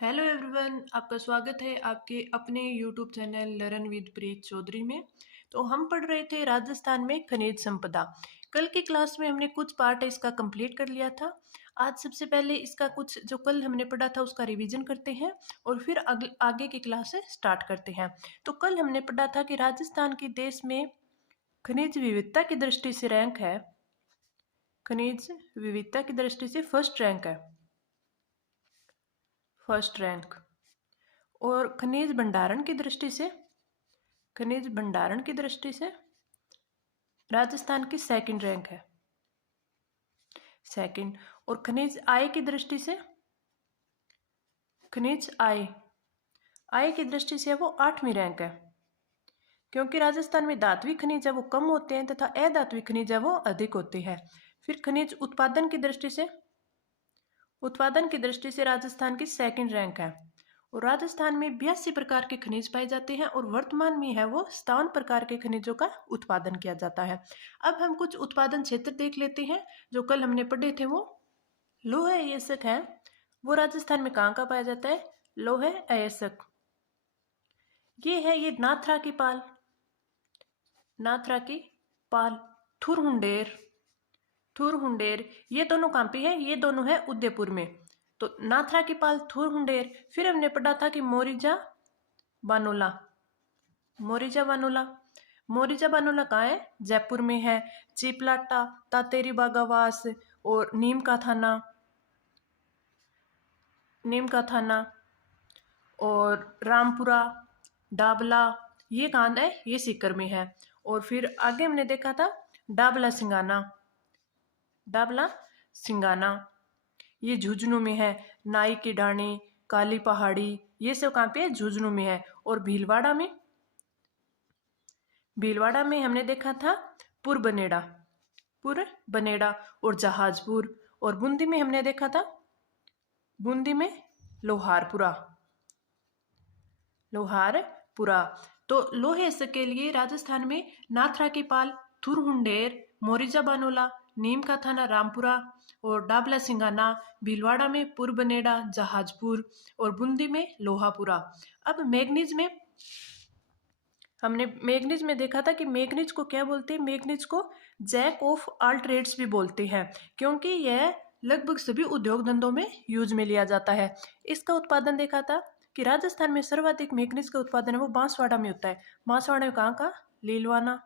Hello everyone, आपका स्वागत है आपके अपने यूट्यूब चैनल लर्न विद प्रीत चौधरी में। तो हम पढ़ रहे थे राजस्थान में खनिज संपदा। कल की क्लास में हमने कुछ पार्ट इसका कंप्लीट कर लिया था। आज सबसे पहले इसका कुछ जो कल हमने पढ़ा था उसका रिवीजन करते हैं और फिर आगे की क्लास से स्टार्ट करते हैं। तो कल हमने पढ़ा था कि राजस्थान के देश में खनिज विविधता की दृष्टि से रैंक है, खनिज विविधता की दृष्टि से फर्स्ट रैंक है, फर्स्ट रैंक। और खनिज भंडारण की दृष्टि से राजस्थान की सेकंड रैंक है, सेकंड। और खनिज आय की दृष्टि से खनिज आय की दृष्टि से वो 8वीं रैंक है, क्योंकि राजस्थान में धात्विक खनिज है वो कम होते हैं तथा अधात्विक खनिज है वो अधिक होते हैं। फिर खनिज उत्पादन की दृष्टि से राजस्थान की सेकंड रैंक है। और राजस्थान में 82 प्रकार के खनिज पाए जाते हैं और वर्तमान में है वो 57 प्रकार के खनिजों का उत्पादन किया जाता है। अब हम कुछ उत्पादन क्षेत्र देख लेते हैं जो कल हमने पढ़े थे। वो लौह अयस्क है, वो राजस्थान में कहाँ का पाया जाता है? लौह अयस्क। ये नाथरा की पाल, थुरहुंडेर, ये दोनों कहाँ पे है? ये दोनों है उदयपुर में। तो नाथरा की पाल, थुरहुंडेर। फिर हमने पढ़ा था कि मोरिजा बानोला कहाँ है? जयपुर में है। चीपलाटा, तातेरी बागावास और नीम का थाना और रामपुरा, डाबला, ये कहाँ है? ये सीकर में है। और फिर आगे हमने देखा था डाबला सिंगाना, ये झुंझुनू में है। नाई की ढाणी, काली पहाड़ी, ये सब कहाँ पे है? झुंझुनू में है। और भीलवाड़ा में हमने देखा था पुरबनेड़ा और जहाजपुर। और बूंदी में हमने देखा था लोहारपुरा। तो लोहे के लिए राजस्थान में नाथरा की पाल, थुरहुंडेर, मोरिजा बानोला, नीम का थाना रामपुरा और डाबला सिंगाना, भीलवाड़ा में पुरबनेड़ा, जहाजपुर और बूंदी में लोहापुरा। अब मैग्नीज में देखा था कि मैग्नीज को क्या बोलते हैं? मैग्नीज को जैक ऑफ ऑल ट्रेड्स भी बोलते हैं, क्योंकि यह लगभग सभी उद्योग धंधों में यूज में लिया जाता है। इसका उत्पादन देखा था कि राजस्थान में सर्वाधिक मैग्नीज का उत्पादन है वो बांसवाड़ा में होता है। बांसवाड़ा में कहाँ का? लीलवाना,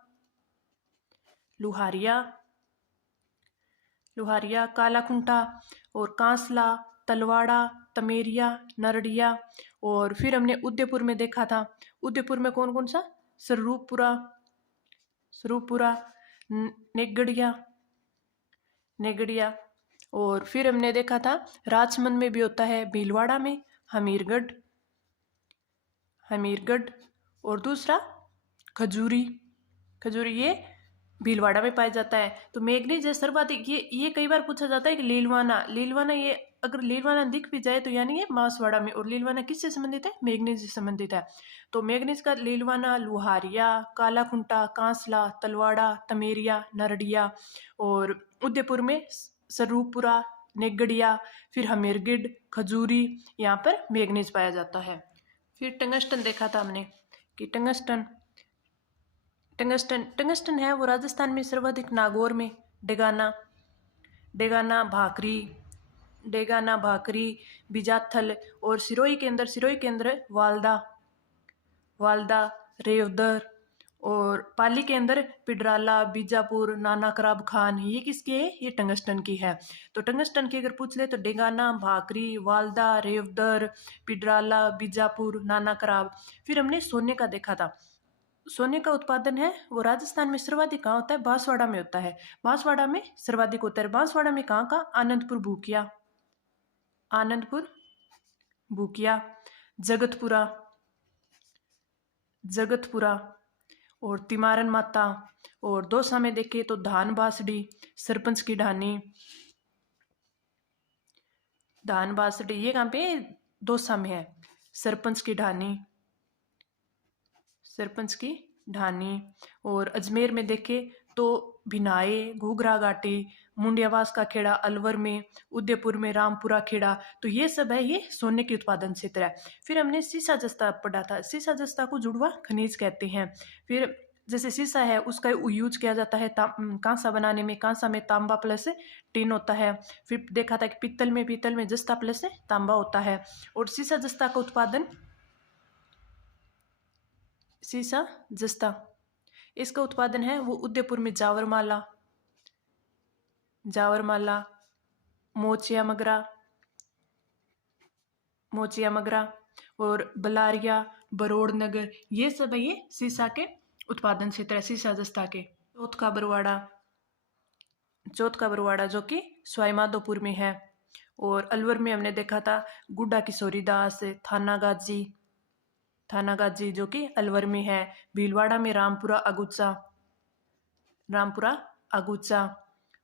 लुहारिया, कालाकुंटा और कांसला, तलवाड़ा, तमेरिया, नरडिया। और फिर हमने उदयपुर में देखा था, उदयपुर में कौन कौन सा? स्वरूपपुरा, नेगड़िया। और फिर हमने देखा था राजमंद में भी होता है, भीलवाड़ा में हमीरगढ़, और दूसरा खजूरी, ये भीलवाड़ा में पाया जाता है। तो मैग्नीज है सर्वाधिक। ये कई बार पूछा जाता है कि लीलवाना, ये अगर लीलवाना दिख भी जाए तो यानी ये बांसवाड़ा में। और लीलवाना किससे संबंधित है? मैग्नीज से संबंधित है। तो मैग्नीज का लीलवाना, लुहारिया, कालाकुंटा, कांसला, तलवाड़ा, तमेरिया, नरडिया। और उदयपुर में स्वरूपपुरा, नेगड़िया, फिर हमीरगढ़, खजूरी, यहाँ पर मैग्नीज पाया जाता है। फिर टंगस्टन देखा था हमने कि टंगस्टन है वो राजस्थान में सर्वाधिक नागौर में, डेगाना भाकरी, बिजाथल। और सिरोही के अंदर वालदा, रेवदर। और पाली के अंदर पिडराला, बीजापुर, नाना कराब खान। ये किसकी है? ये टंगस्टन की है। तो टंगस्टन की अगर पूछ ले तो डेगाना, भाकरी, वालदा, रेवदर, पिडराला, बीजापुर, नाना कराब। फिर हमने सोने का देखा था। सोने का उत्पादन है वो राजस्थान में सर्वाधिक कहाँ होता है? बांसवाड़ा में होता है। बांसवाड़ा में सर्वाधिक होता है। बांसवाड़ा में कहाँ का? आनंदपुर भूकिया, जगतपुरा और तिमारन माता। और दौसा में देखे तो धान बासडी, सरपंच की ढानी, ये कहाँ पे? दौसा में है। सरपंच की ढानी। और अजमेर में देखे तो भिनाए, घूघरा घाटी, मुंडियावास का खेड़ा अलवर में, उदयपुर में रामपुरा खेड़ा, तो ये सब है, ये सोने के उत्पादन क्षेत्र है। फिर हमने सीसा जस्ता पढ़ा था। सीसा जस्ता को जुड़वा खनिज कहते हैं। फिर जैसे सीसा है उसका यूज किया जाता है कांसा बनाने में। कांसा में तांबा प्लस टिन होता है। फिर देखा था कि पीतल में जस्ता प्लस तांबा होता है। और सीसा जस्ता का उत्पादन, सीसा जस्ता इसका उत्पादन है वो उदयपुर में जावरमाला, मोचिया मगरा और बलारिया, बरोड़ नगर, ये सब है ये सीसा के उत्पादन क्षेत्र है, सीसा जस्ता के। चौथ का बरवाड़ा जो कि सवाईमाधोपुर में है। और अलवर में हमने देखा था गुड्डा किशोरी दास, थाना गाजी जो कि अलवर में है। भीलवाड़ा में रामपुरा अगुचा।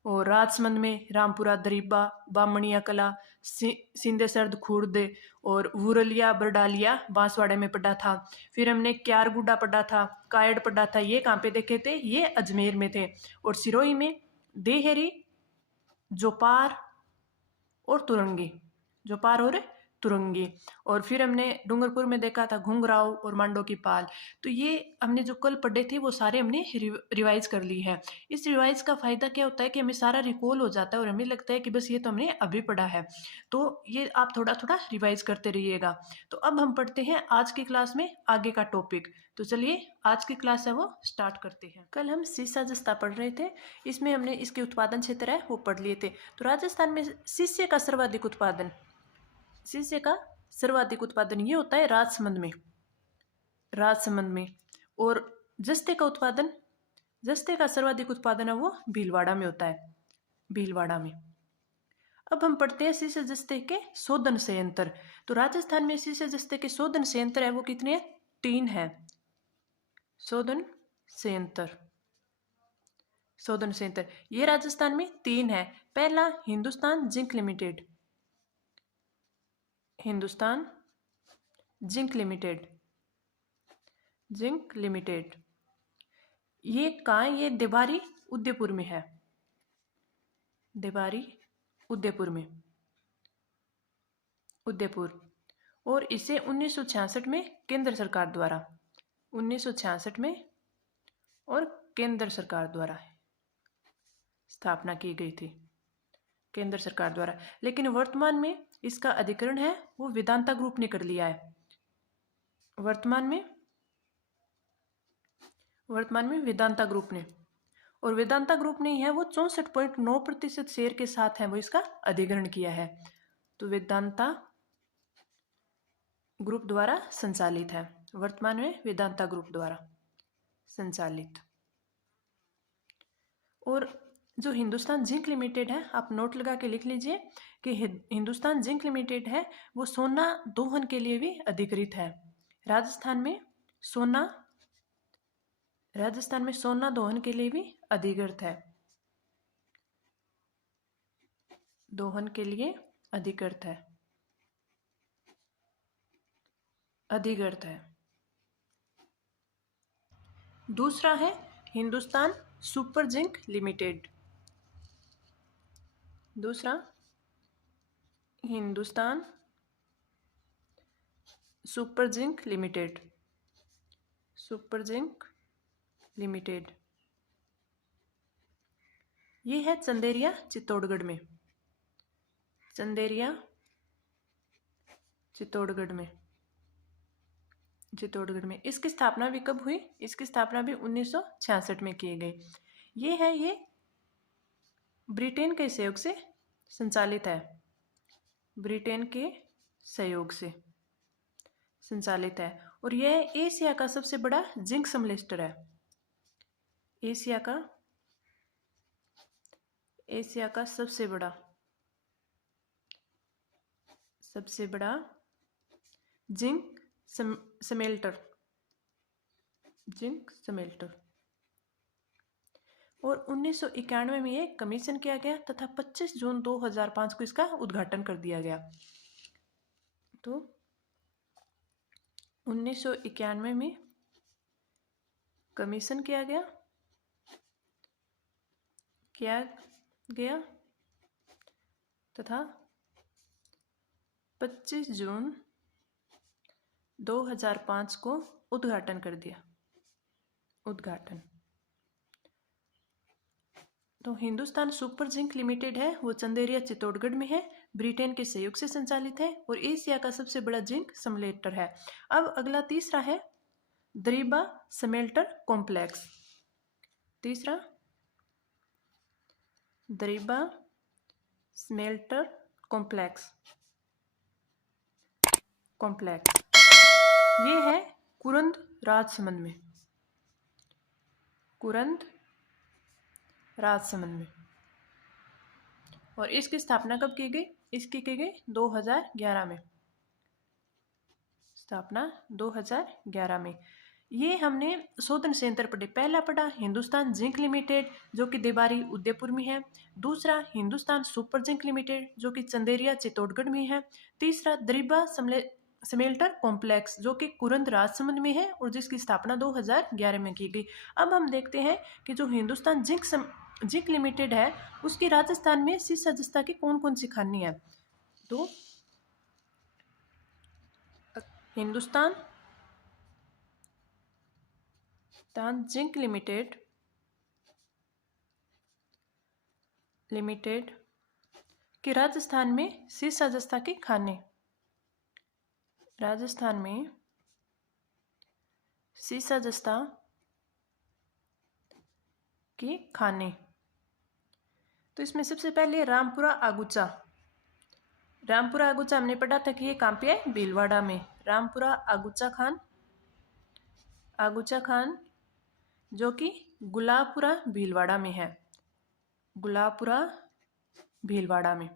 और राजसमंद में रामपुरा दरीबा, बामणिया कला, सिंधेसर्द खुर्द और वुरलिया बरडालिया बांसवाड़े में पढ़ा था। फिर हमने क्यारगुड्डा पढ़ा था, कायड़ पढ़ा था, ये कहाँ पे देखे थे, ये अजमेर में थे। और सिरोही में देहरी, जोपार और तुरंगी। और फिर हमने डूंगरपुर में देखा था घुंघराव और मांडो की पाल। तो ये हमने जो कल पढ़े थे वो सारे हमने रिवाइज कर ली है। इस रिवाइज का फायदा क्या होता है कि हमें सारा रिकॉल हो जाता है और हमें लगता है कि बस ये तो हमने अभी पढ़ा है। तो ये आप थोड़ा थोड़ा रिवाइज करते रहिएगा। तो अब हम पढ़ते हैं आज की क्लास में आगे का टॉपिक। तो चलिए आज की क्लास है वो स्टार्ट करते हैं। कल हम सीसा जस्ता पढ़ रहे थे, इसमें हमने इसके उत्पादन क्षेत्र है वो पढ़ लिए थे। तो राजस्थान में सीसे का सर्वाधिक उत्पादन ये होता है राजसमंद में। और जस्ते का सर्वाधिक उत्पादन है वो भीलवाड़ा में होता है, भीलवाड़ा में। अब हम पढ़ते हैं सीसे जस्ते के शोधन संयंत्र। तो राजस्थान में सीसे जस्ते के शोधन संयंत्र है वो कितने हैं, 3 है। शोधन संयंत्र ये राजस्थान में 3 है। पहला हिंदुस्तान जिंक लिमिटेड, ये कहाँ है, ये देबारी उदयपुर में है, उदयपुर। और इसे 1966 में केंद्र सरकार द्वारा स्थापना की गई थी, केंद्र सरकार द्वारा। लेकिन वर्तमान में इसका अधिग्रहण है वो वेदांता ग्रुप ने कर लिया है। वर्तमान में वेदांता ग्रुप ने, और वेदांता ग्रुप ने है वो 64.9% शेयर के साथ है वो इसका अधिग्रहण किया है। तो वेदांता ग्रुप द्वारा संचालित है, वर्तमान में वेदांता ग्रुप द्वारा संचालित। और जो हिंदुस्तान जिंक लिमिटेड है, आप नोट लगा के लिख लीजिए कि हिंदुस्तान जिंक लिमिटेड है वो सोना दोहन के लिए भी अधिकृत है। राजस्थान में सोना दोहन के लिए भी अधिकृत है, अधिकृत है। दूसरा है Hindustan super zinc limited. Hindustan super zinc limited, ये है चंदेरिया चित्तौड़गढ़ में। इसकी स्थापना भी कब हुई, इसकी स्थापना भी 1966 में की गई। ये ब्रिटेन के सहयोग से संचालित है, और यह एशिया का सबसे बड़ा जिंक समलेस्टर है, एशिया का सबसे बड़ा जिंक समेल्टर। और 1991 में ये कमीशन किया गया तथा 25 जून 2005 को इसका उद्घाटन कर दिया गया। तो 1991 में कमीशन किया गया किया गया तथा 25 जून 2005 को उद्घाटन कर दिया। उद्घाटन। तो हिंदुस्तान सुपर जिंक लिमिटेड है वो चंदेरिया चित्तौड़गढ़ में है, ब्रिटेन के सहयोग से संचालित है और एशिया का सबसे बड़ा जिंक समेल्टर है। अब अगला तीसरा है दरीबा समेल्टर कॉम्प्लेक्स। तीसरा दरीबा स्मेल्टर कॉम्प्लेक्स। ये है कुरंद राजसमंद में। कुरंद राजसमंद में। और इसकी स्थापना कब की गई? इसकी की गई 2011 में। स्थापना 2011 में। ये हमने शोधन संयंत्र पढ़े। पहला पढ़ा हिंदुस्तान जिंक लिमिटेड जो कि देबारी उदयपुर में है। दूसरा हिंदुस्तान सुपर जिंक लिमिटेड जो कि चंदेरिया चित्तौड़गढ़ में है। तीसरा दरीबा समेल्टर कॉम्प्लेक्स जो कि कुरंद राजसमंद में है और जिसकी स्थापना 2011 में की गई। अब हम देखते हैं कि जो हिंदुस्तान जिंक लिमिटेड है उसकी राजस्थान में सीसा जस्ता की कौन कौन सी खानी है। तो हिंदुस्तान जिंक लिमिटेड कि राजस्थान में सीसा जस्ता की खाने। राजस्थान में सीसा जस्ता की खाने। तो इसमें सबसे पहले रामपुरा आगुचा। रामपुरा आगुचा हमने पढ़ा था कि ये कहाँ पे है? भीलवाड़ा में। रामपुरा आगुचा खान जो कि गुलाबपुरा भीलवाड़ा में है। गुलाबपुरा भीलवाड़ा में।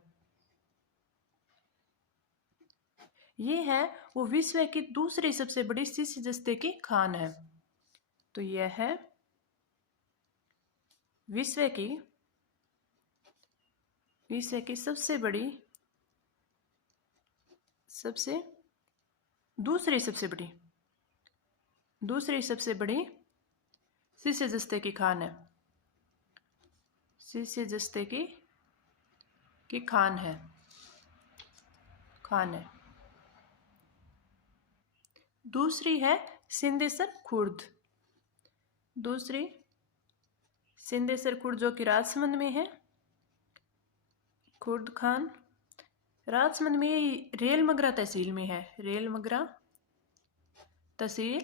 ये है वो विश्व की दूसरी सबसे बड़ी सीसे जस्ते की खान है। तो यह है विश्व की दूसरी सबसे बड़ी सीसे जस्ते की खान है। सीसे जस्ते की खान है। दूसरी है सिंदेसर खुर्द। दूसरी सिंदेसर खुर्द जो कि राजसमंद में है। खुर्द खान राजसमंद में रेलमगरा तहसील में है। रेलमगरा तहसील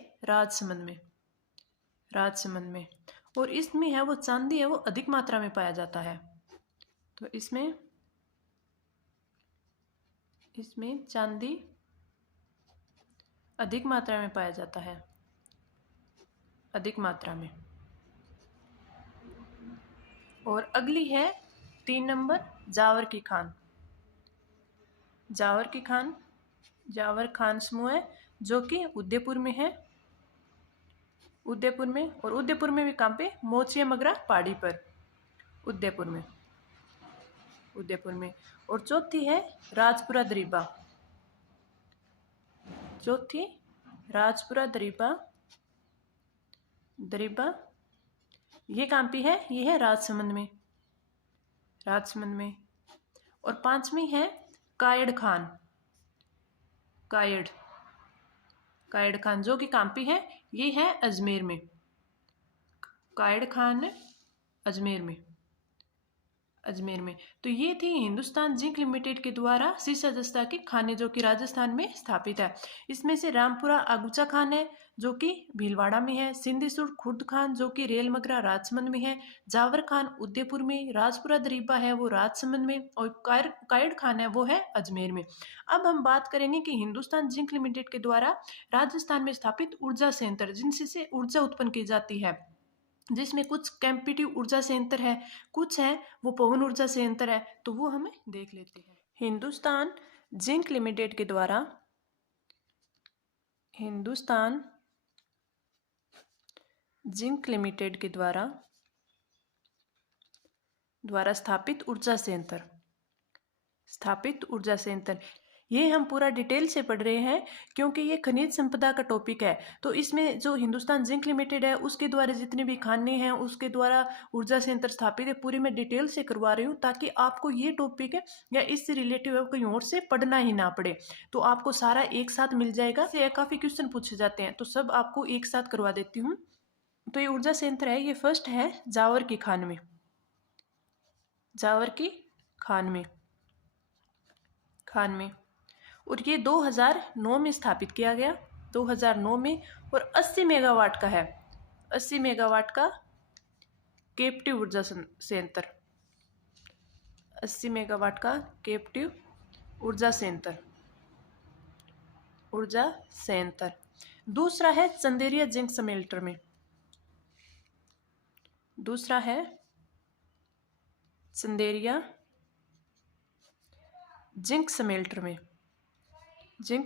राजसमंद में। और इसमें है वो चांदी है वो अधिक मात्रा में पाया जाता है। तो इसमें चांदी अधिक मात्रा में पाया जाता है। अधिक मात्रा में। और अगली है 3 नंबर जावर की खान। जावर खान समूह है जो कि उदयपुर में है। उदयपुर में। और उदयपुर में भी कहाँ पे? मोचिया मगरा पहाड़ी पर। उदयपुर में। और चौथी है राजपुरा दरीबा। दरीबा ये कहाँ पे है? ये है राजसमंद में। और 5वीं है कायड़ खान जो कि कहाँ पे है? ये है अजमेर में। कायड़ खान अजमेर में। तो ये थी हिंदुस्तान जिंक लिमिटेड के द्वारा सीसा जस्ता की खाने जो कि राजस्थान में स्थापित है। इसमें से रामपुरा आगुचा खान है जो कि भीलवाड़ा में है। सिंदेसुर खुर्द खान जो कि रेलमगरा राजसमंद में है। जावर खान उदयपुर में। राजपुरा दरीबा है वो राजसमंद में। और कायड़ खान है वो है अजमेर में। अब हम बात करेंगे कि हिंदुस्तान जिंक लिमिटेड के द्वारा राजस्थान में स्थापित ऊर्जा संयंत्र जिनसे ऊर्जा उत्पन्न की जाती है, जिसमें कुछ कैंपिटिव ऊर्जा संयंत्र है, कुछ है वो पवन ऊर्जा संयंत्र है। तो वो हमें देख लेते हैं। हिंदुस्तान जिंक लिमिटेड के द्वारा स्थापित ऊर्जा संयंत्र। ये हम पूरा डिटेल से पढ़ रहे हैं क्योंकि ये खनिज संपदा का टॉपिक है। तो इसमें जो हिंदुस्तान जिंक लिमिटेड है उसके द्वारा जितने भी खाने हैं उसके द्वारा ऊर्जा संयंत्र स्थापित है, पूरी मैं डिटेल से करवा रही हूँ ताकि आपको ये टॉपिक है या इससे रिलेटिव है कहीं और से पढ़ना ही ना पड़े। तो आपको सारा एक साथ मिल जाएगा। काफ़ी क्वेश्चन पूछे जाते हैं तो सब आपको एक साथ करवा देती हूँ। तो ये ऊर्जा संयंत्र है, ये फर्स्ट है जावर की खान में, जावर की खान में और ये 2009 में स्थापित किया गया, 2009 में। और 80 मेगावाट का है, 80 मेगावाट का कैप्टिव ऊर्जा संयंत्र, 80 मेगावाट का कैप्टिव ऊर्जा संयंत्र। दूसरा है चंदेरिया जिंक स्मेल्टर में, दूसरा है चंदेरिया जिंक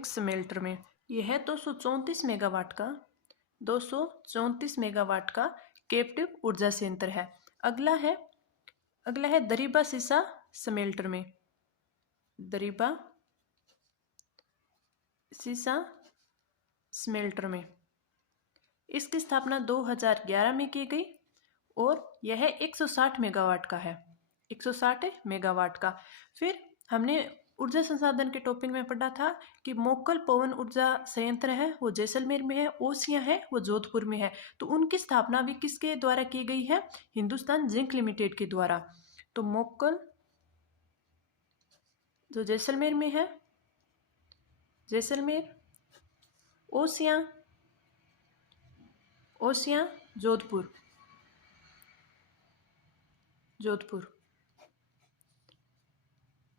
स्मेल्टर में, यह है 234 मेगावाट का, 234 मेगावाट का कैप्टिव ऊर्जा संयंत्र है। अगला है दरीबा सीसा स्मेल्टर में, दरीबा सीसा स्मेल्टर में। इसकी स्थापना 2011 में की गई और यह 160 मेगावाट का है, 160 मेगावाट का। फिर हमने ऊर्जा संसाधन के टॉपिक में पढ़ा था कि मोकल पवन ऊर्जा संयंत्र है वो जैसलमेर में है, ओसिया है वो जोधपुर में है। तो उनकी स्थापना भी किसके द्वारा की गई है? हिंदुस्तान जिंक लिमिटेड के द्वारा। तो मोकल जो जैसलमेर में है, जैसलमेर, ओसिया जोधपुर,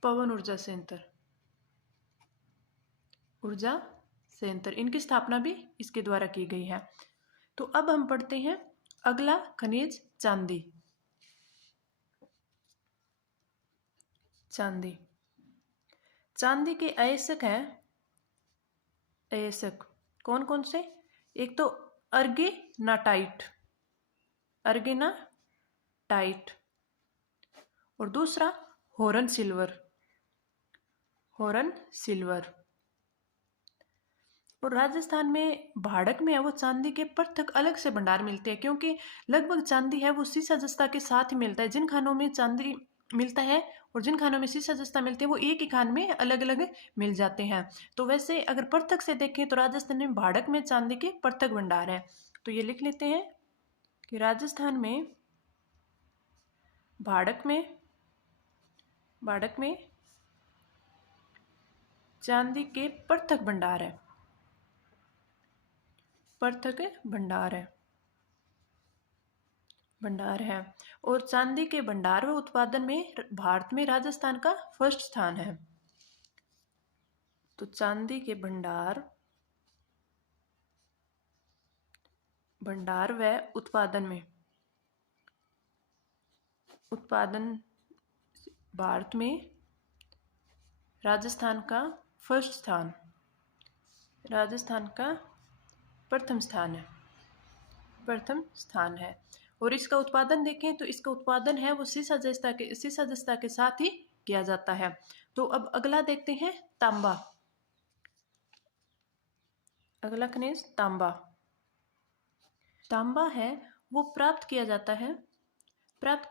पवन ऊर्जा संयंत्र, इनकी स्थापना भी इसके द्वारा की गई है। तो अब हम पढ़ते हैं अगला खनिज चांदी। चांदी के अयस्क हैं, अयस्क कौन कौन से? एक तो अर्गेनाटाइट, और दूसरा होरन सिल्वर। और राजस्थान में भाड़क में है वो चांदी के पृथक अलग से भंडार मिलते हैं, क्योंकि लगभग चांदी है वो सीसा जस्ता के साथ ही मिलता है। जिन खानों में चांदी मिलता है और जिन खानों में सीसा जस्ता मिलते हैं वो एक ही खान में अलग अलग मिल जाते हैं। तो वैसे अगर पृथक से देखें तो राजस्थान में भाड़क में चांदी के पृथक भंडार हैं। तो ये लिख लेते हैं कि राजस्थान में भाड़क में चांदी के पृथक भंडार है, भंडार है। और चांदी के भंडार व उत्पादन में भारत में राजस्थान का फर्स्ट स्थान है। तो चांदी के भंडार व उत्पादन भारत में राजस्थान का फर्स्ट स्थान, राजस्थान का प्रथम स्थान है। और इसका उत्पादन देखें तो इसका उत्पादन है वो सीसा जस्ता के साथ ही किया जाता है। तो अब अगला देखते हैं तांबा। अगला खनिज तांबा है वो प्राप्त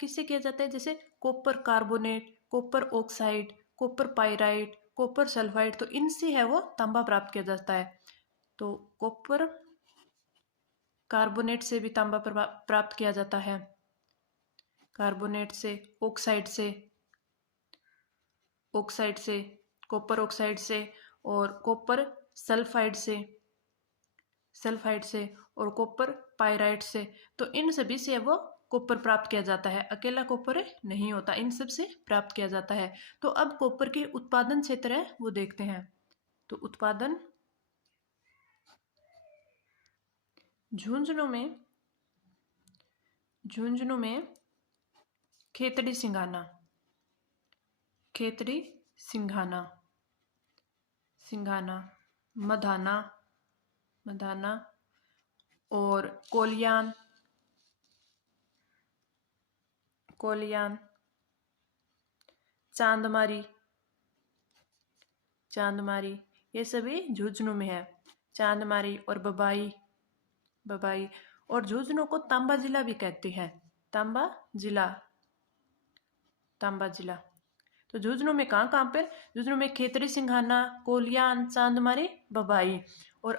किससे किया जाता है? जैसे copper carbonate, copper oxide, copper pyrite, copper sulphide, तो इनसे है वो तांबा प्राप्त किया जाता है। तो कॉपर कार्बोनेट से भी तांबा प्राप्त किया जाता है, कार्बोनेट से, ऑक्साइड से, कॉपर ऑक्साइड से, और कॉपर सल्फाइड से और कॉपर पाइराइट से। तो इन सभी से वो कॉपर प्राप्त किया जाता है, अकेला कॉपर नहीं होता, इन सब से प्राप्त किया जाता है। तो अब कॉपर के उत्पादन क्षेत्र है वो देखते हैं। तो उत्पादन झुंझुनू में खेतड़ी सिंघाना, मधाना और कोलियान, चांदमारी, चांदमारी, ये सभी झुंझुनू में है। चांदमारी और बबाई, बबाई। और झुंझुनू को तांबा जिला भी कहते हैं, तांबा जिला, तांबा जिला। तो झुंझुनू में कहाँ कहाँ पर? झुंझुनू में खेतड़ी सिंघाना, कोलियान, चांदमारी, बबाई। और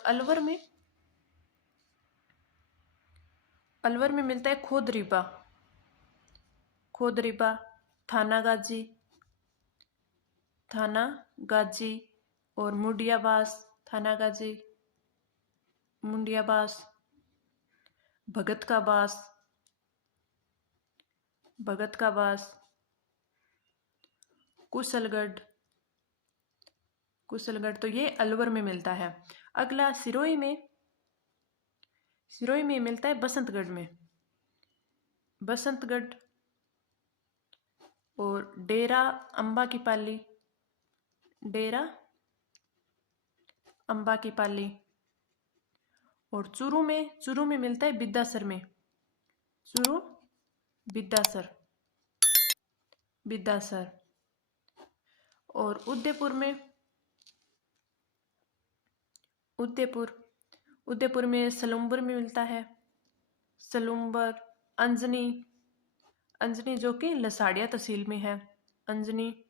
अलवर में मिलता है खोदरीबा, खोदरीबा, थानागाजी, थानागाजी। और मुंडियाबास, थानागाजी, मुंडियाबास। भगत का बास, भगत का बास। कुशलगढ़, कुशलगढ़। तो ये अलवर में मिलता है। अगला सिरोही में, सिरोही में मिलता है बसंतगढ़ में, बसंतगढ़। और डेरा अम्बा की पाली, डेरा अम्बा की पाली। और चूरू में मिलता है बिद्दासर में, चूरू, बिद्दासर, बिद्दासर। और उदयपुर में, उदयपुर, उदयपुर में सलूम्बर में मिलता है, सलूम्बर। अंजनी, अंजनी जो कि लसाड़िया तहसील में है, अंजनी।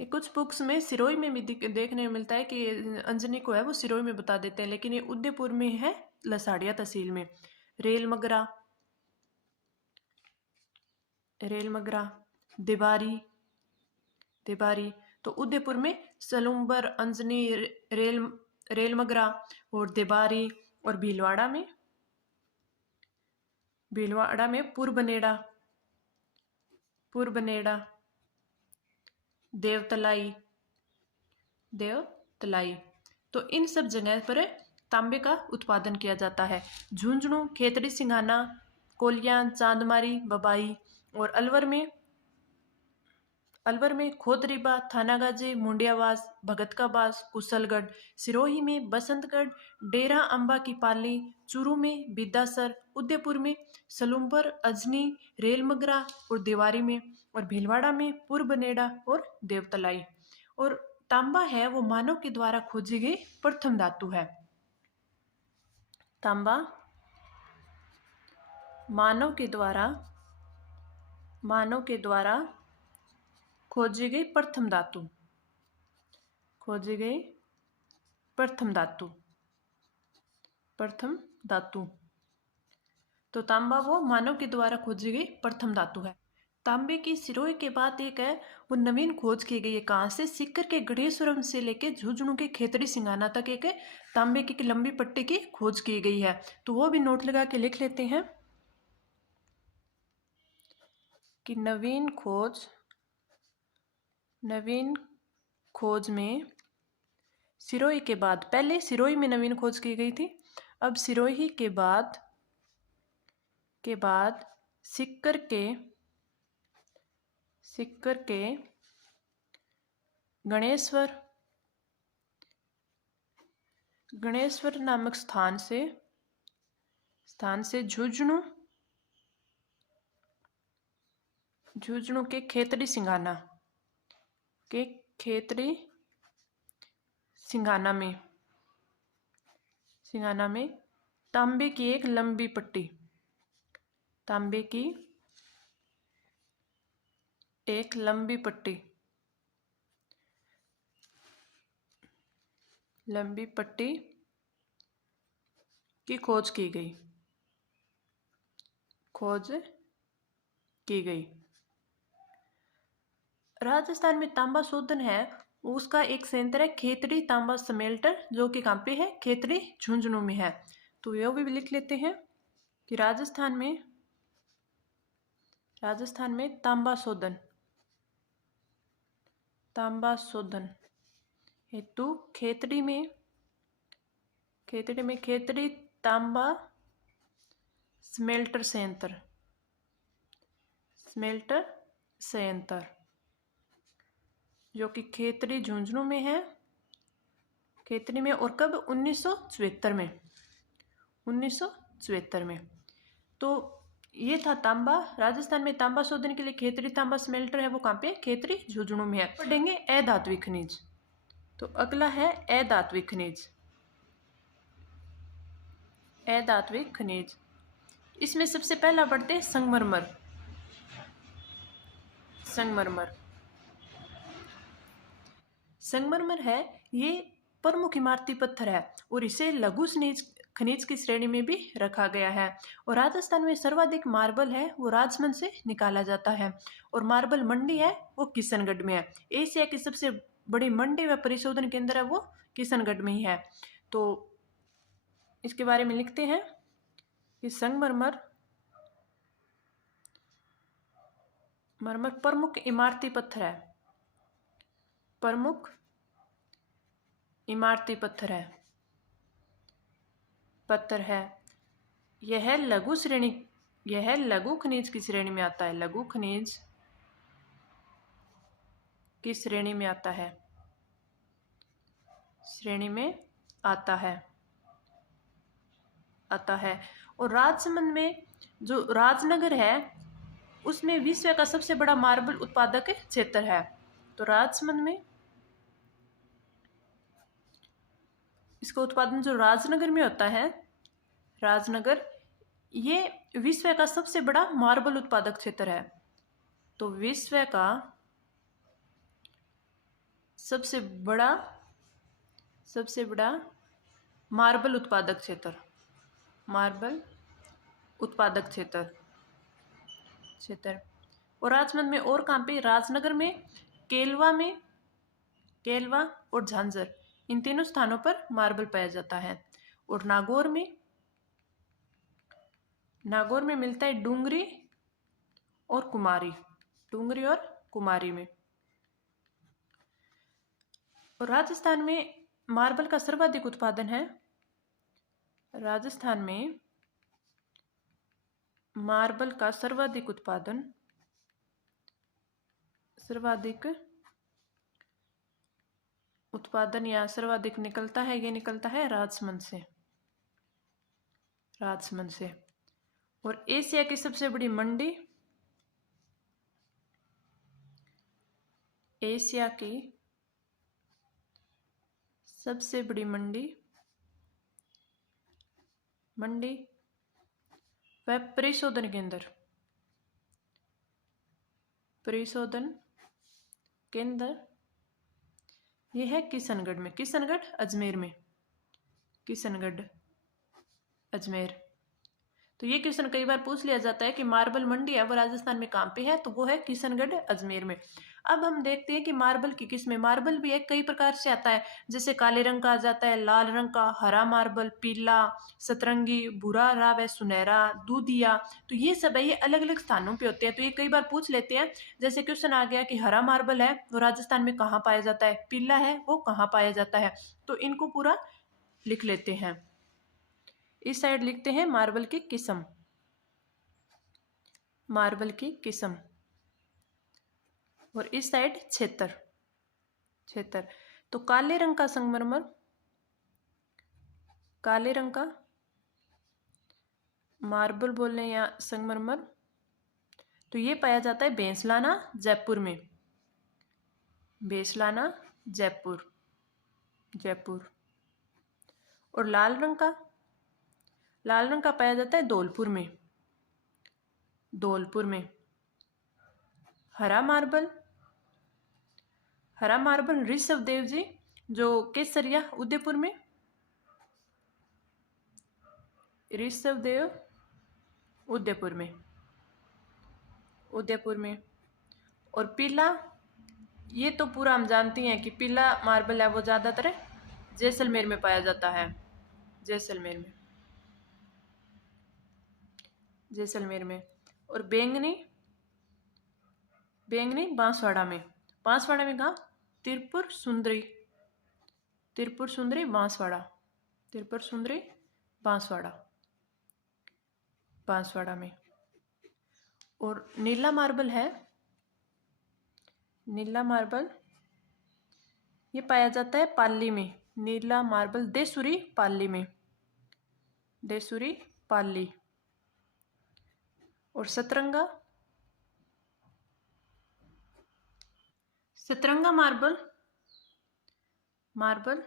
ये कुछ बुक्स में सिरोही में भी देखने में मिलता है कि अंजनी को है वो सिरोही में बता देते हैं, लेकिन ये उदयपुर में है, लसाड़िया तहसील में। रेल मगरा, रेल मगरा। देबारी, देबारी। तो उदयपुर में सलूम्बर, अंजनी, रेल रेल मगरा और देबारी। और भीलवाड़ा में, भीलवाड़ा में पुरबनेड़ा, पुरबनेड़ा। देवतलाई, देवतलाई। तो इन सब जगह पर तांबे का उत्पादन किया जाता है। झुंझुनू, खेतड़ी सिंघाना, कोलियान, चांदमारी, बबाई। और अलवर में खोदरीबा, थानागाजी, मुंडियावास, भगत का बास, कुशलगढ़। सिरोही में बसंतगढ़, डेरा अम्बा की पाली। चूरू में बिद्दासर। उदयपुर में सलूम्बर, अजनी, रेलमगरा और देवारी में। और भीलवाड़ा में पुरबनेड़ा और देवतलाई। और तांबा है वो मानव के द्वारा खोजी गई प्रथम धातु है। तांबा मानव के द्वारा खोजी गई प्रथम धातु, खोजी गई प्रथम धातु, प्रथम धातु। तो तांबा वो मानव के द्वारा खोजी गई प्रथम धातु है। तांबे की सिरोही के बाद एक है वो नवीन खोज की गई है, कहाँ से? सीकर के गणेशपुरम से लेके झुंझुनू के खेतड़ी सिंघाना तक एक तांबे की लंबी पट्टी की खोज की गई है। तो वो भी नोट लगा के लिख लेते हैं कि नवीन खोज में सिरोही के बाद, पहले सिरोही में नवीन खोज की गई थी, अब सिरोही के बाद सीकर के गणेश्वर नामक स्थान से झुंझुनू के खेतड़ी सिंघाना में तांबे की एक लंबी पट्टी, तांबे की एक लंबी पट्टी की खोज की गई। राजस्थान में तांबा शोधन है उसका एक संयंत्र है खेतड़ी तांबा स्मेल्टर, जो कि कहाँ पे है? खेतड़ी, झुंझुनू में है। तो यह भी लिख लेते हैं कि राजस्थान में तांबा शोधन हेतु खेतड़ी में खेतड़ी तांबा स्मेल्टर संयंत्र जो कि खेतड़ी झुंझुनू में है, खेतड़ी में। और कब? 1974 में। तो ये था तांबा। राजस्थान में तांबा शोधन के लिए खेतड़ी तांबा स्मेल्टर है वो कहाँ पे? खेतड़ी, झुंझुनू में है। पढ़ेंगे अधात्विक खनिज। तो अगला है अधात्विक खनिज। अधात्विक खनिज, इसमें सबसे पहला पढ़ते हैं संगमरमर। संगमरमर, संगमरमर है ये प्रमुख इमारती पत्थर है और इसे लघु खनिज की श्रेणी में भी रखा गया है। और राजस्थान में सर्वाधिक मार्बल है वो राजमंद से निकाला जाता है। और मार्बल मंडी है वो किशनगढ़ में है। एशिया की सबसे बड़ी मंडी व परिशोधन केंद्र है वो किशनगढ़ में ही है। तो इसके बारे में लिखते हैं कि संगमरमर मरमर प्रमुख इमारती पत्थर है। प्रमुख इमारती पत्थर है। यह लघु खनिज की श्रेणी में आता है। लघु खनिज की श्रेणी में आता है। और राजसमंद में जो राजनगर है उसमें विश्व का सबसे बड़ा मार्बल उत्पादक क्षेत्र है। तो राजसमंद में इसका उत्पादन जो राजनगर में होता है, राजनगर, ये विश्व का सबसे बड़ा मार्बल उत्पादक क्षेत्र है। तो विश्व का सबसे बड़ा मार्बल उत्पादक क्षेत्र, और राजसमंद में और कहाँ पे? राजनगर में, केलवा और झांझर, इन तीनों स्थानों पर मार्बल पाया जाता है। और नागौर में मिलता है डूंगरी और कुमारी में। और राजस्थान में मार्बल का सर्वाधिक उत्पादन है। राजस्थान में मार्बल का सर्वाधिक उत्पादन या सर्वाधिक निकलता है, ये निकलता है राजसमंद से। और एशिया की सबसे बड़ी मंडी, एशिया की सबसे बड़ी मंडी व परिशोधन केंद्र यह है किशनगढ़ में। अजमेर। तो ये क्वेश्चन कई बार पूछ लिया जाता है कि मार्बल मंडी है वो राजस्थान में कहाँ पे है, तो वो है किशनगढ़ अजमेर में। अब हम देखते हैं कि मार्बल की किस्में। मार्बल भी एक कई प्रकार से आता है, जैसे काले रंग का आ जाता है, लाल रंग का, हरा मार्बल, पीला, सतरंगी, भूरा, राव, सुनहरा, दूधिया। तो ये सब है, ये अलग अलग स्थानों पे होते हैं। तो ये कई बार पूछ लेते हैं। जैसे क्वेश्चन आ गया कि हरा मार्बल है वो राजस्थान में कहाँ पाया जाता है, पीला है वो कहाँ पाया जाता है, तो इनको पूरा लिख लेते हैं। इस साइड लिखते हैं मार्बल की किस्म, और इस साइड क्षेत्र। तो काले रंग का संगमरमर, काले रंग का मार्बल बोल रहे हैं या संगमरमर, तो ये पाया जाता है बेंसलाना जयपुर में। जयपुर। और लाल रंग का पाया जाता है धौलपुर में। हरा मार्बल ऋषभ देव जी जो केसरिया उदयपुर में, और पीला, ये तो पूरा हम जानते हैं कि पीला मार्बल है वो ज्यादातर जैसलमेर में पाया जाता है। जैसलमेर में। और बैंगनी बांसवाड़ा में कहा? त्रिपुर सुंदरी बांसवाड़ा में। और नीला मार्बल ये पाया जाता है पाली में। नीला मार्बल देसूरी पाली। और सतरंगा मार्बल मार्बल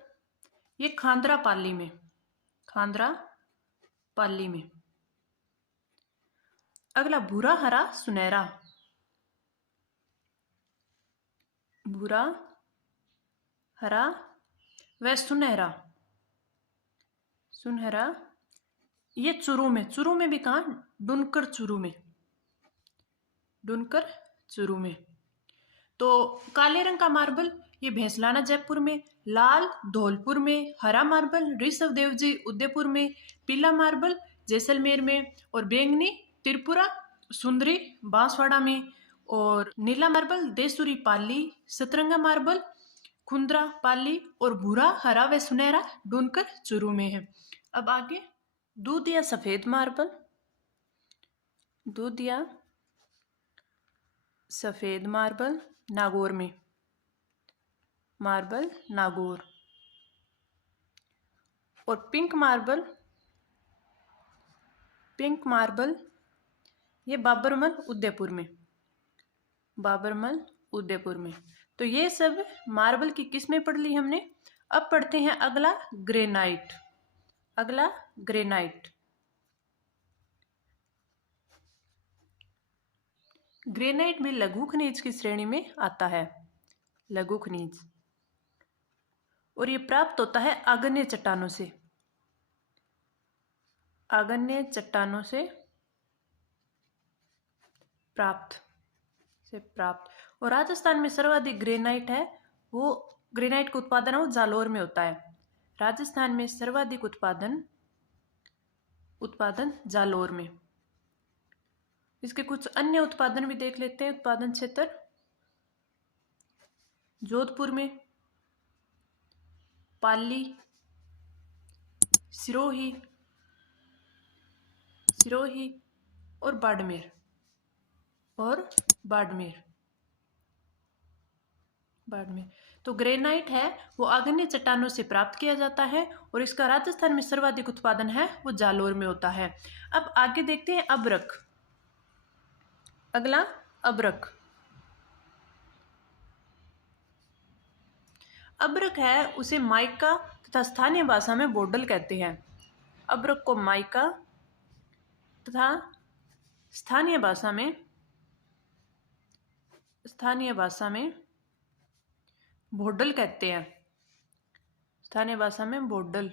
ये खांदरा पाली में, खांदरा पाली में। अगला भूरा हरा सुनहरा, भूरा हरा व सुनहरा, सुनहरा ये चूरू में, चूरू में भी कहा, डुनकर चूरू में, डुनकर चूरू में। तो काले रंग का मार्बल ये भैंसलाना जयपुर में, लाल धौलपुर में, हरा मार्बल ऋषभ देव जी उदयपुर में, पीला मार्बल जैसलमेर में, और बैंगनी त्रिपुरा सुंदरी बांसवाड़ा में, और नीला मार्बल देसुरी पाली, सतरंगा मार्बल खुंद्रा पाली, और भूरा हरा व सुनहरा डूनकर चूरू में है। अब आगे दूध या सफेद मार्बल, दूध या सफेद मार्बल नागौर में, मार्बल नागौर, और पिंक मार्बल, पिंक मार्बल ये बाबरमल उदयपुर में, बाबरमल उदयपुर में। तो ये सब मार्बल की किस्में पढ़ ली हमने। अब पढ़ते हैं अगला ग्रेनाइट, अगला ग्रेनाइट। ग्रेनाइट भी लघु खनिज की श्रेणी में आता है, लघु खनिज, और ये प्राप्त होता है आग्नेय चट्टानों से, आग्नेय चट्टानों से प्राप्त, और राजस्थान में सर्वाधिक ग्रेनाइट है, वो ग्रेनाइट का उत्पादन है वो जालोर में होता है। राजस्थान में सर्वाधिक उत्पादन जालोर में। इसके कुछ अन्य उत्पादन भी देख लेते हैं। उत्पादन क्षेत्र जोधपुर में, पाली, सिरोही और बाड़मेर, बाड़मेर। तो ग्रेनाइट है वो आग्नेय चट्टानों से प्राप्त किया जाता है, और इसका राजस्थान में सर्वाधिक उत्पादन है वो जालोर में होता है। अब आगे देखते हैं अब्रक, अगला अब्रक। अब्रक है उसे माइका तथा स्थानीय भाषा में बोडल कहते हैं। अब्रक को माइका तथा स्थानीय भाषा में बोडल कहते हैं, स्थानीय भाषा में बोडल।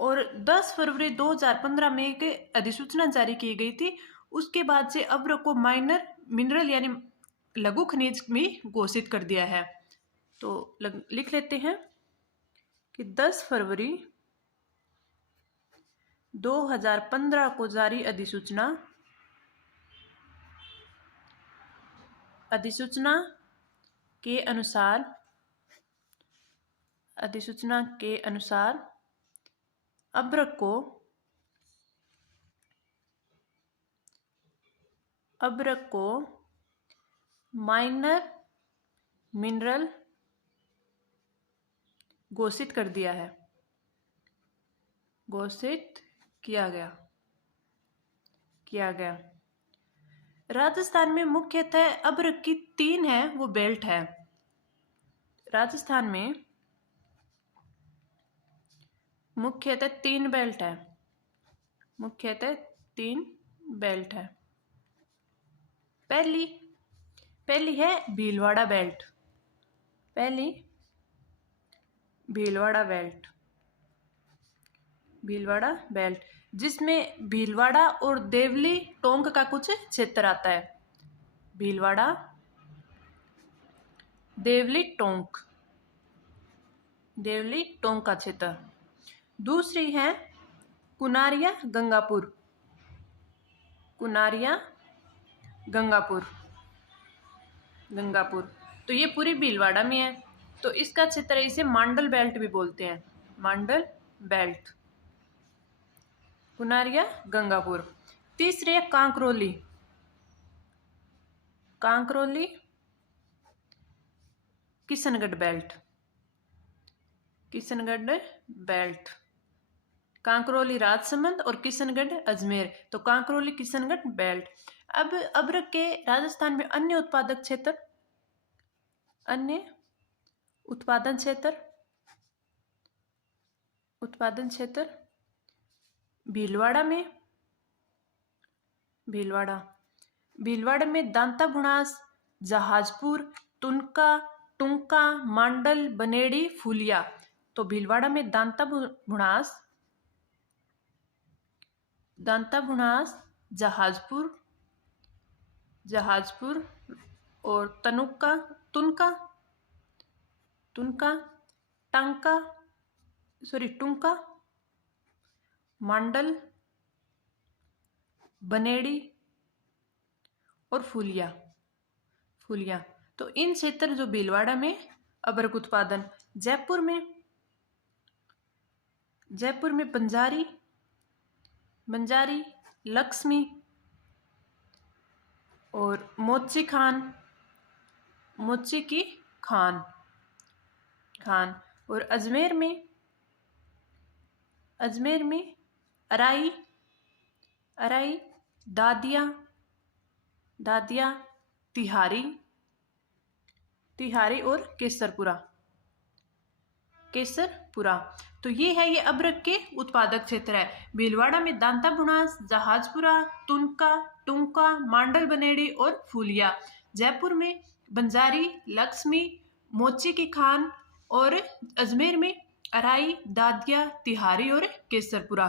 और 10 फरवरी 2015 में एक अधिसूचना जारी की गई थी। उसके बाद से अब्रक को माइनर मिनरल यानी लघु खनिज में घोषित कर दिया है। तो लिख लेते हैं कि 10 फरवरी 2015 को जारी अधिसूचना के अनुसार अब्रक को माइनर मिनरल घोषित कर दिया है, घोषित किया गया। राजस्थान में मुख्यतः अब्रक की 3 है वो बेल्ट है। राजस्थान में मुख्यतः 3 बेल्ट है, पहली है भीलवाड़ा बेल्ट, भीलवाड़ा बेल्ट जिसमें भीलवाड़ा और देवली टोंक का कुछ क्षेत्र आता है। भीलवाड़ा, देवली टोंक का क्षेत्र। दूसरी है कुनारिया गंगापुर। तो ये पूरी भीलवाड़ा में है, तो इसका क्षेत्र इसे मांडल बेल्ट भी बोलते हैं, मांडल बेल्ट, कुनारिया गंगापुर। तीसरी है कांकरोली किशनगढ़ बेल्ट, कांकरोली राजसमंद और किशनगढ़ अजमेर। तो कांकरोली किशनगढ़ बेल्ट। अब अब्रक के राजस्थान में अन्य उत्पादक क्षेत्र अन्य उत्पादन क्षेत्र, उत्पादन क्षेत्र भीलवाड़ा में, भीलवाड़ा में दांता भुणास, जहाजपुर, तुनका, टुंका, मांडल, बनेड़ी, फूलिया। तो भीलवाड़ा में दांता भुणास, जहाजपुर और टुंका, मांडल, बनेड़ी और फूलिया। तो इन क्षेत्र जो भीलवाड़ा में अभ्रक उत्पादन। जयपुर में बंजारी, लक्ष्मी और मोची की खान। और अजमेर में अराई, दादिया, तिहारी और केसरपुरा। तो ये है, ये अभ्रक के उत्पादक क्षेत्र है। भीलवाड़ा में दांता भुणास, जहाजपुरा, तुनका, टुंका, मांडल, बनेड़ी और फूलिया। जयपुर में बंजारी, लक्ष्मी, मोची की खान और अजमेर में अराई, दादिया, तिहारी और केसरपुरा।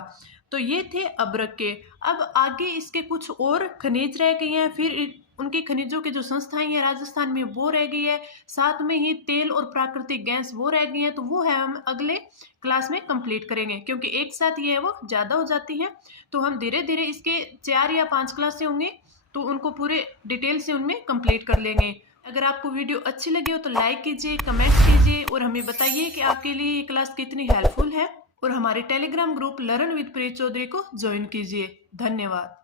तो ये थे अभ्रक के। अब आगे इसके कुछ और खनिज रह गए हैं, फिर उनके खनिजों की जो संस्थाएं हैं राजस्थान में वो रह गई है, साथ में ही तेल और प्राकृतिक गैस वो रह गई है। तो वो है हम अगले क्लास में कंप्लीट करेंगे, क्योंकि एक साथ ये है वो ज़्यादा हो जाती है। तो हम धीरे धीरे इसके 4 या 5 क्लासें होंगे तो उनको पूरे डिटेल से उनमें कंप्लीट कर लेंगे। अगर आपको वीडियो अच्छी लगी हो तो लाइक कीजिए, कमेंट कीजिए और हमें बताइए कि आपके लिए ये क्लास कितनी हेल्पफुल है। और हमारे टेलीग्राम ग्रुप लर्न विद प्रिय चौधरी को ज्वाइन कीजिए। धन्यवाद।